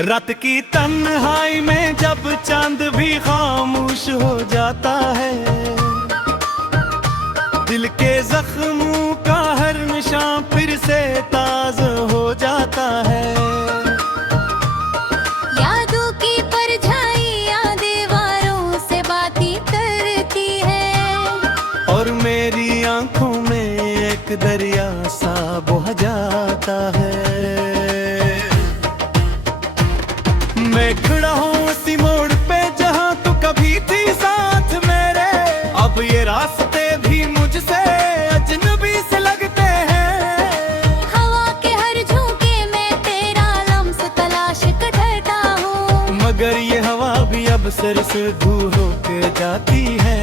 रात की तन्हाई में जब चांद भी खामोश हो जाता है, दिल के जख्मों का हर निशान फिर से ताज़ा हो जाता है। यादों की परछाइयां दीवारों से बातें करती है, और मेरी आंखों में एक दरिया सा बह जाता है। मैं खड़ा हूँ उसी मोड़ पे जहाँ तू कभी थी साथ मेरे, अब ये रास्ते भी मुझसे अजनबी से लगते हैं। हवा के हर झोंके में तेरा लम्स तलाश करता हूँ, मगर ये हवा भी अब सर से दूर होके जाती है।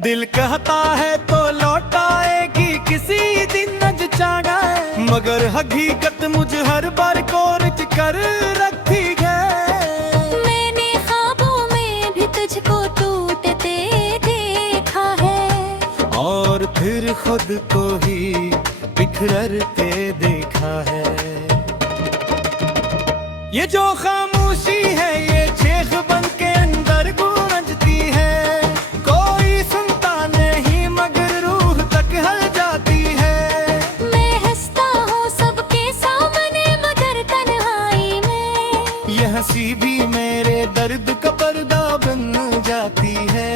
दिल कहता है तो लौट आएगी किसी दिन नज चागा, मगर हकीकत मुझे हर बार कोरच कर रखती है। मैंने ख्वाबों में भी तुझको टूटते देखा है, और फिर खुद को ही बिखरते देखा है। ये जो खामोशी है ये चीख बन के अंदर गूंजती है, कोई सुनता नहीं मगर रूह तक हल जाती है। मैं हंसता हूँ सबके सामने मगर तन्हाई में, ये हंसी भी मेरे दर्द का पर्दा बन जाती है।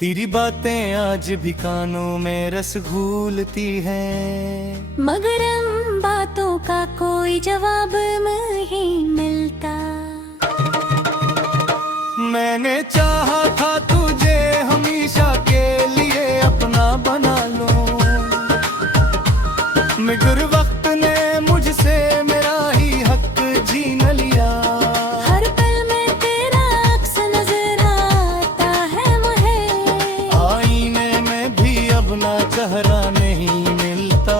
तेरी बातें आज भी कानों में रस घूलती हैं, मगर इन बातों का कोई जवाब नहीं मिलता। मैंने चाहा था तुझे हमेशा के लिए अपना बना लूं, मगर वक्त ने मुझसे मेरा ही हक छीन लिया। हर पल में तेरा अक्स नजर आता है मुझे, आईने में भी अपना चेहरा नहीं मिलता।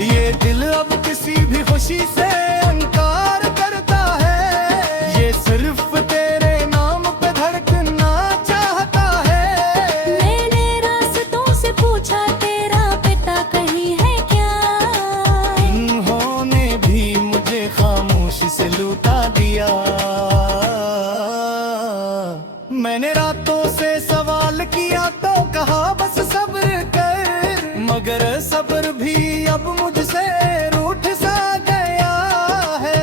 ये दिल अब किसी भी खुशी से इनकार करता है, ये सिर्फ तेरे नाम पे धड़कना चाहता है। मैंने रास्तों से पूछा तेरा पिता कहीं है क्या, उन्होंने भी मुझे खामोशी से लूटा दिया। मैंने रातों से सवाल किया तो कहा बस सब्र कर, मगर सब्र भी अब मुझसे रूठ सा गया है।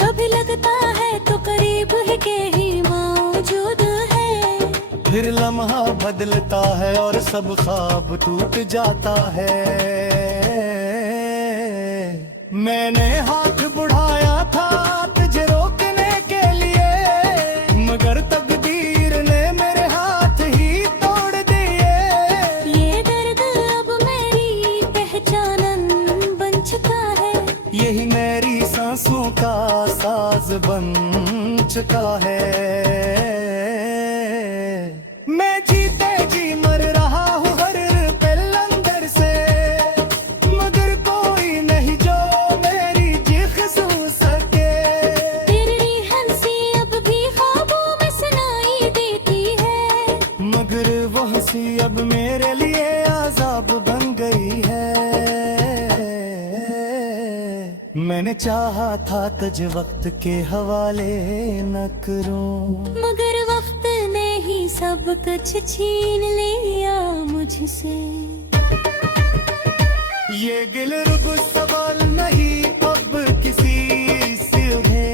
कभी लगता है तो करीब है के ही मौजूद है, फिर लम्हा बदलता है और सब ख्वाब टूट जाता है। मैंने हाथ बढ़ाया था तुझे रोकने के लिए, मगर तकदीर ने मेरे हाथ ही तोड़ दिए। ये दर्द अब मेरी पहचान बन चुका है, यही मेरी सांसों का साज बन चुका है। मैं जीते जी मर रहा हूँ हर पल अंदर से, मगर कोई नहीं जो मेरी चीख सुन सके। तेरी हंसी अब भी ख्वाबों में सुनाई देती है, मगर वो हंसी अब मेरे लिए आजाब बन गई है। मैंने चाहा था तुझे वक्त के हवाले न करूं, मगर वक्त ने ही सब कुछ छीन लिया मुझसे। ये गिल रुग सवाल नहीं अब किसी से है,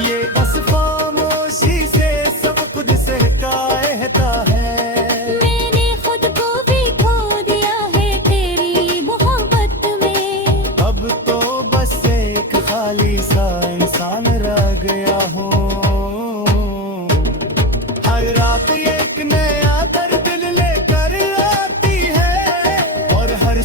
ये बस खामोशी से सब कुछ से कहता है। मैंने खुद को भी खो दिया है तेरी मोहब्बत में, अब तो बस एक खाली सा इंसान रह गया हूँ। हर रात एक नया दर्द लेकर आती है, और हर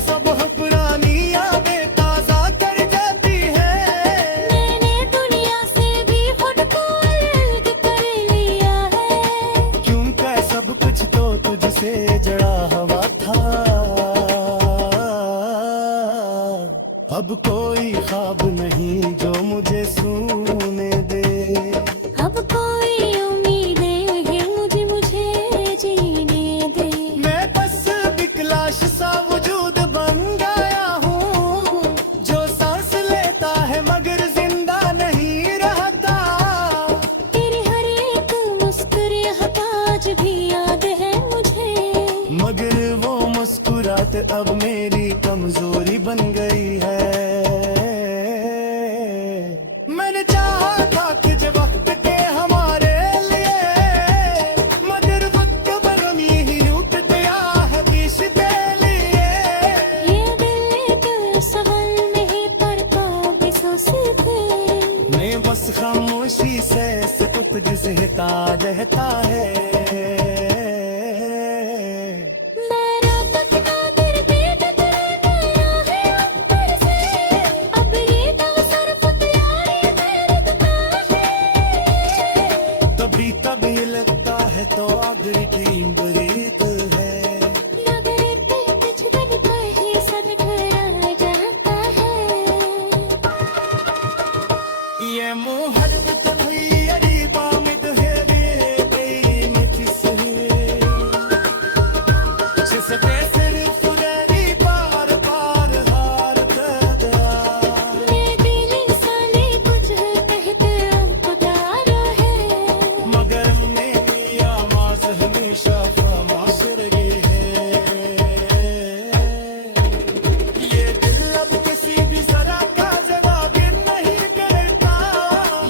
अब कोई ख्वाब नहीं जो मुझे सोने दे। अब कोई उम्मीदें हैं मुझे जीने दे। मैं बस एक लाश सा वजूद बन गया हूँ, जो सांस लेता है मगर जिंदा नहीं रहता। तेरी हर एक मुस्कुराहट आज भी याद है मुझे, मगर वो मुस्कुराहट अब मेरी कमजोरी बन गई है। मैंने चाहा था कि जब वक्त के हमारे लिए, मगर वक्त बगमी ही लूट दिया है बीच के लिए। ये दिल एक सवाल में ही तड़पा भी सोचते। मैं बस खामोशी से सिकुत जिसहता रहता है। मेरा पकना तेरे पेट तेरे गया है अंदर से, अब ये अवसर पुतयारी तेरे दुकान है। तभी तभी लगता है तो आखिरी की बरीत है। नगर पे कुछ दिन पर ही सब ठहरा जाता है। ये मोहब्बत भी अरीबा में दुहेरी गई मुझसे, जिसने सिर्फ रही बार बार हार कर। ये दिल इंसानी कुछ कहते खुदारा है, मगर मेरी आवाज हमेशा खामोश रही है। ये दिल अब किसी भी जरा का जवाब नहीं करता,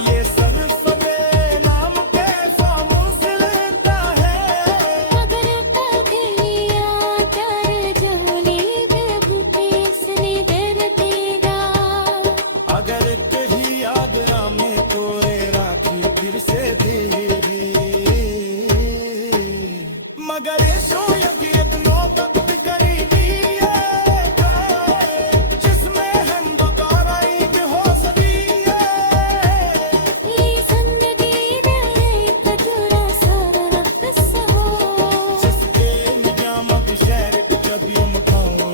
ये सिर्फ मेरे नाम के खामोश रहता है। मगर कभी आता जवानी बेबूती इसने दर देगा। अगर कहीं याद आमे तो राखी फिर से तेरी, मगर शोयद एक नौबत भी करीबी है, जिसमें हम दोबारा ईद हो सकी है। ये जिंदगी में एक अधूरा सा नफ्स हो, जिसके निजाम अब शहर जब यूं उठाऊं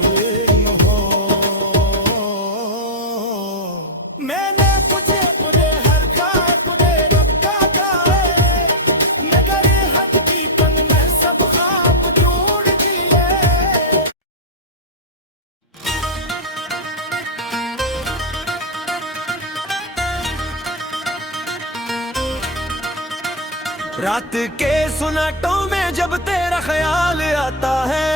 हो। मैंने तुझे पूरे हर खाए पूरे रखा था, मगर हद की तंग में सब ख्वाब टूट दिए। रात के सुनाटों में जब तेरा ख्याल आता है,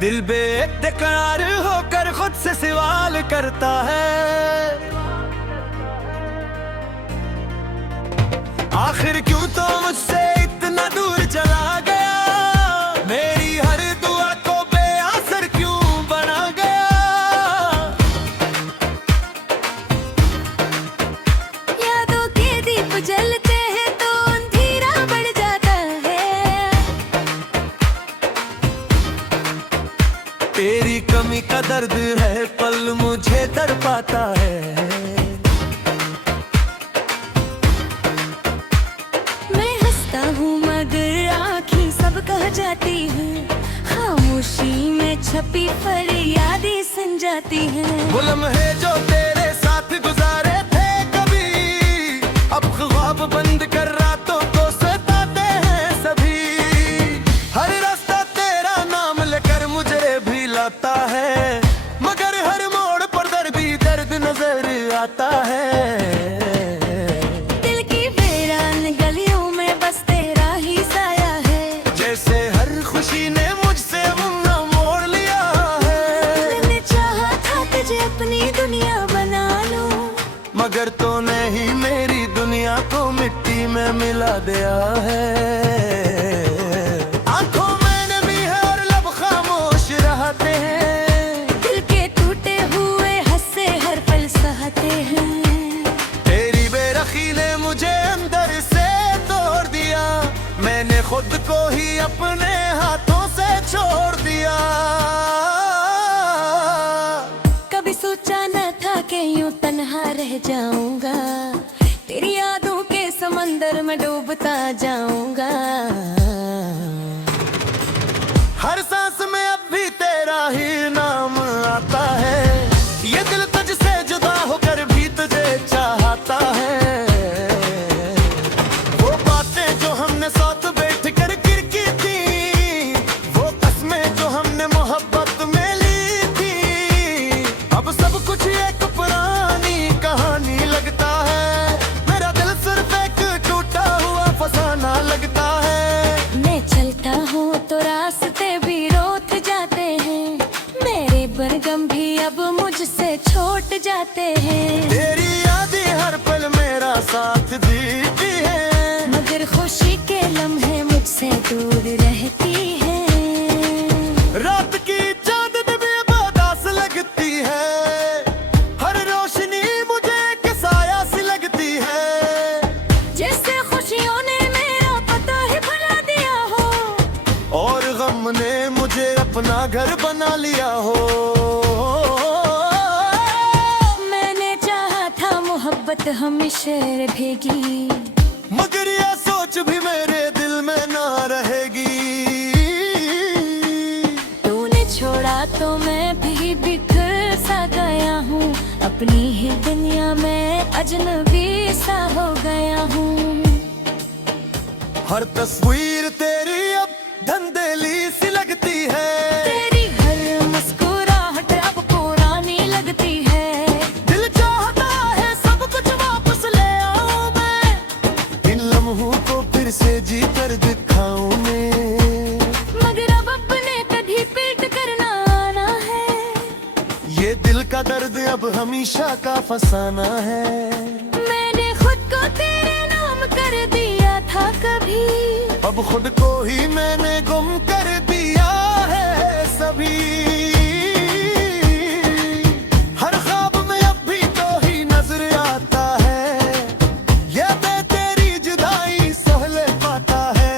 दिल बेकरार होकर खुद से सवाल करता है। आखिर क्यों तो मुझसे इतना दूर चला गया, मेरी हर दुआ को बेअसर क्यों बना गया। यादों के दीप जलते हैं तो अंधेरा बढ़ जाता है। तेरी कमी का दर्द है पल मुझे तड़पाता है। मैं हंसता हूँ मगर आँखें सब कह जाती हैं, खामोशी में छपी फरियादें सुन जाती हैं। वो लम्हे जो तेरे साथ गुजारे थे कभी, अब ख्वाब बंद कर रातों को सताते हैं सभी। हर रास्ता तेरा नाम लेकर मुझे भी लाता है, मगर हर मोड़ पर दर्द भी दर्द नजर आता है। दिल की वीरान गलियों में बस तेरा ही साया है, जैसे हर खुशी ने मुझसे मुन्ना मोड़ लिया है। मैंने चाहा था तुझे अपनी दुनिया बना लूं, मगर तो नहीं मेरी दुनिया को मिट्टी में मिला दिया है। आंखों में नमी है और लब खामोश रहते हैं, दिल के टूटे हुए हंसे हर पल सहते हैं। तेरी बेरखी ने मुझे अंदर से तोड़ दिया, मैंने खुद को ही अपने हाथों से छोड़ दिया। कभी सोचा न था कि यूं तन्हा रह जाऊंगा, तेरी यादों के समंदर में डूबता जाऊंगा। हर सांस में अब भी जाते हैं। तेरी यादें हर पल मेरा साथ देती है, मगर खुशी के लम्हे मुझसे दूर रहती है। रात की चांदनी भी बदास लगती है, हर रोशनी मुझे एक साया सी लगती है। जैसे खुशियों ने मेरा पता ही भुला दिया हो, और गम ने मुझे अपना घर बना लिया हो। मैंने चाहा था मोहब्बत हमेशा रहेगी, मगर ये सोच भी मेरे दिल में ना रहेगी। तूने छोड़ा तो मैं भी बिखर सा गया हूँ, अपनी ही दुनिया में अजनबी सा हो गया हूँ। हर तस्वीर तेरी अब धंधेली सी लगती है, तेरी हर मुस्कुराहट अब पुरानी लगती है। दिल चाहता है सब कुछ वापस ले आऊं मैं, इन लम्हों को फिर से जी कर दिखाऊं मैं। मगर अब अपने कभी पीट करना आना है, ये दिल का दर्द अब हमेशा का फसाना है। मैंने खुद को तेरे नाम कर दिया था कभी, अब खुद को ही मैंने गुम कर दिया है सभी। हर ख्वाब में अब भी तो ही नजर आता है, यादें तेरी जुदाई सहले पाता है।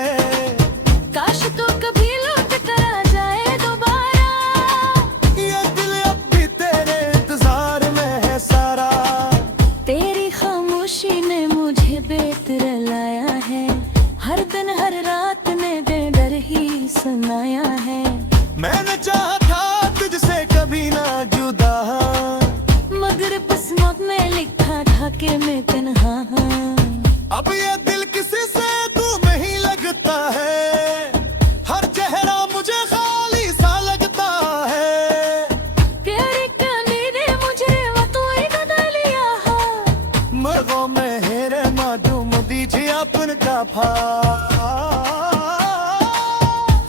काश तो कभी लौट कर आ जाए दोबारा, ये दिल अब भी तेरे इंतजार में है सारा। तेरी खामोशी ने मुझे बेहतर लाया है, हर दिन हर रात ने बेडर ही सुनाया है। मैंने चाहा था तुझसे कभी ना जुदा, मगर किस्मत में लिखा था कि मैं तन्हा हूँ। अब ये दिल किसी से दूर नहीं लगता है, हर चेहरा मुझे खाली सा लगता है। प्यारी कमी ने मुझे वतोई बना लिया है, मरगों में हेरे माधुम दीजिए अपन का फा।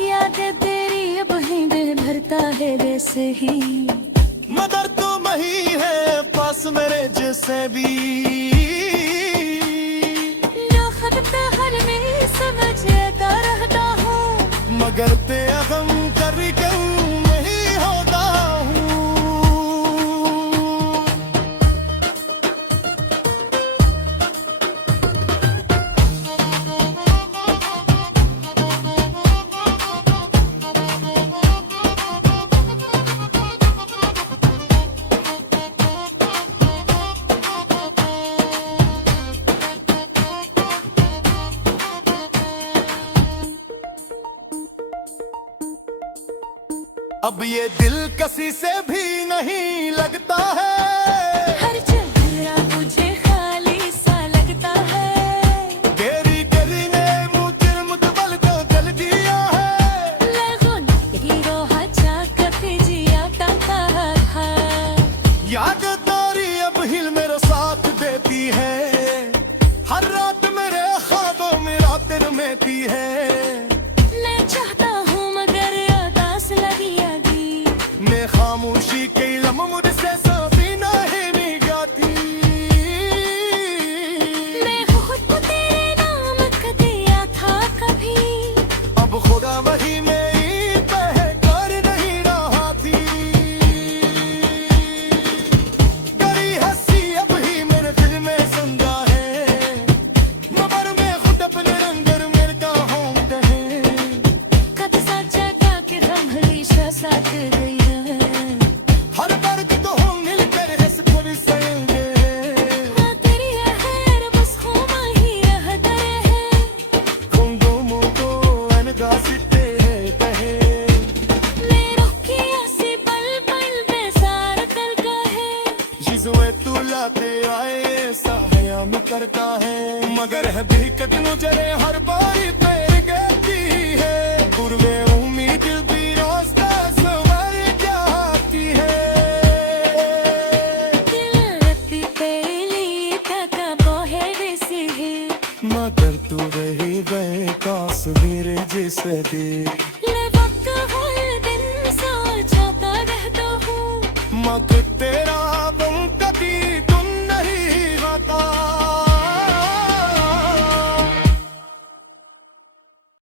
यादें तेरी अब ही दिल भरता है वैसे ही, मगर तुम ही है पास मेरे जैसे भी। जो खतरा हर में समझता रहता हूँ, मगर ते गम कर क्यों नहीं होता हूँ। अब ये दिल किसी से भी नहीं लगता है, हर चेहरा मुझे खाली सा लगता है। तेरी गली ने मुझे मुतबल को जल दिया है। लगों ने हीरो हचा कभी जिया करता था, याद तारी अब हिल मेरा साथ देती है, हर रात मेरे ख्वाबों में रात रमेती है। मैं चाहता हूँ मगर अदास लगी आगी, मैं खामोशी के लम्हे मुझसे साफी नहीं गाती। मैं खुद को तेरे नाम कर दिया था कभी, अब खुदा वही मेरी पहचान नहीं रहा थी। तेरी हंसी अब ही मेरे दिल में संगा है, मगर मैं खुद अपने रंगर मेरे का हूँ कहे। कद साचा का कि रंगली साथ गई है, हर दर्द तो हम मिलकर हंस कर सहेंगे। हाँ तेरी है बस खुमा ही रहता है। गुमगुमों को अनगा सिटे कहे, मैं रुकी ऐसी पल पल बेसार कर कहे, जिसमें तू लाते आए साया में करता है। मगर है भी कदम जरे हर बारी पैर कहती है, पूर्वे उम्मीद भी रास्ता सवर जाती है। दिल रखती तेरे लिए थका बोहे वैसी है, मगर तू रही बेकास मेरे जैसे दिल। ले वक्त हर दिन सोचता रहता हूँ, मगर तेरा